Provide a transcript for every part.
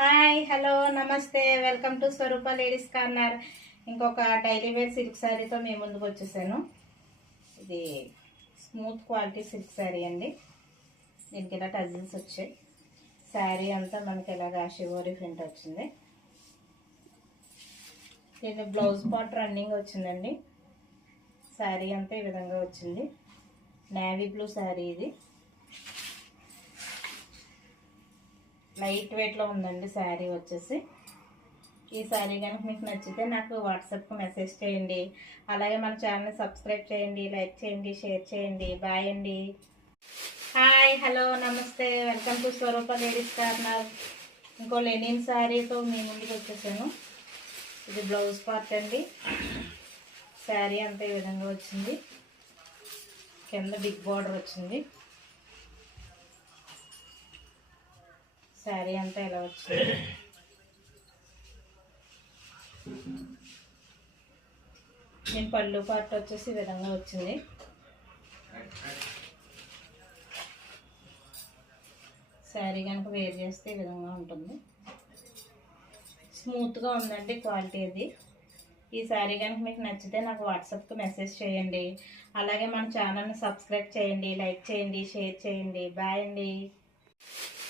Hi hello నమస్తే welcome to Swaroopa ladies corner. ఇంకొక daily wear silk శారీతో మీ ముందుకు వచ్చేసాను. ఇది స్మూత్ క్వాలిటీ సిల్క్ శారీ అండి. దీనికి ఇలా టజిల్స్ వచ్చాయి. శారీ అంతా మనకి ఇలాగా షివోరీ ప్రింట్ వచ్చింది. దీని బ్లౌజ్ పార్ట్ రన్నింగ్ వచ్చిందండి. శారీ అంతా ఈ విధంగా వచ్చింది. నేవీ బ్లూ శారీ ఇది. లైట్ వెయిట్లో ఉందండి శారీ వచ్చేసి. ఈ శారీ కనుక మీకు నచ్చితే నాకు వాట్సాప్కి మెసేజ్ చేయండి. అలాగే మన ఛానల్ని సబ్స్క్రైబ్ చేయండి, లైక్ చేయండి, షేర్ చేయండి. బాయ్ అండి. హాయ్ హలో నమస్తే welcome to Swaroopa ladies corner. ఇంకో లెనిన్ శారీతో మీ ముందుకు వచ్చేసాను. ఇది బ్లౌజ్ పార్ట్ అండి. శారీ అంతా ఈ విధంగా వచ్చింది. కింద బిగ్ బార్డర్ వచ్చింది. శారీ అంతా ఇలా వచ్చింది. నేను పళ్ళు పార్ట్ వచ్చేసి ఈ విధంగా వచ్చింది. శారీ కనుక వేర్ చేస్తే ఈ విధంగా ఉంటుంది. స్మూత్గా ఉందండి క్వాలిటీ ఇది. ఈ శారీ కనుక మీకు నచ్చితే నాకు వాట్సాప్కి మెసేజ్ చేయండి. అలాగే మన ఛానల్ని సబ్స్క్రైబ్ చేయండి, లైక్ చేయండి, షేర్ చేయండి. బాయ్ అండి.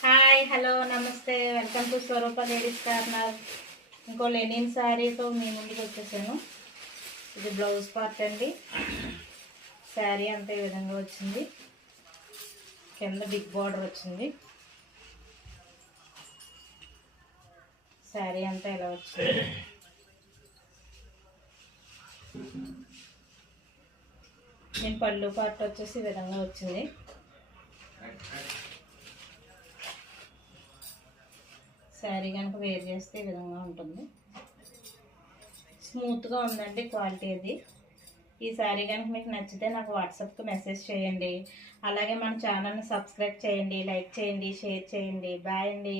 హాయ్ హలో నమస్తే welcome to Swaroopa ladies corner. ఇంకో లెనిన్ శారీతో మీ ముందుకు వచ్చేసాను. ఇది బ్లౌజ్ పార్ట్ అండి. శారీ అంతా ఈ విధంగా వచ్చింది. కింద బిగ్ బార్డర్ వచ్చింది. శారీ అంతా ఇలా వచ్చింది. నేను పళ్ళు పార్ట్ వచ్చేసి ఈ విధంగా వచ్చింది. శారీ కనుక వేర్ చేస్తే ఈ విధంగా ఉంటుంది. స్మూత్గా ఉందండి క్వాలిటీ ఇది. ఈ శారీ కనుక మీకు నచ్చితే నాకు వాట్సాప్కి మెసేజ్ చేయండి. అలాగే మన ఛానల్ని సబ్స్క్రైబ్ చేయండి, లైక్ చేయండి, షేర్ చేయండి. బాయ్ అండి.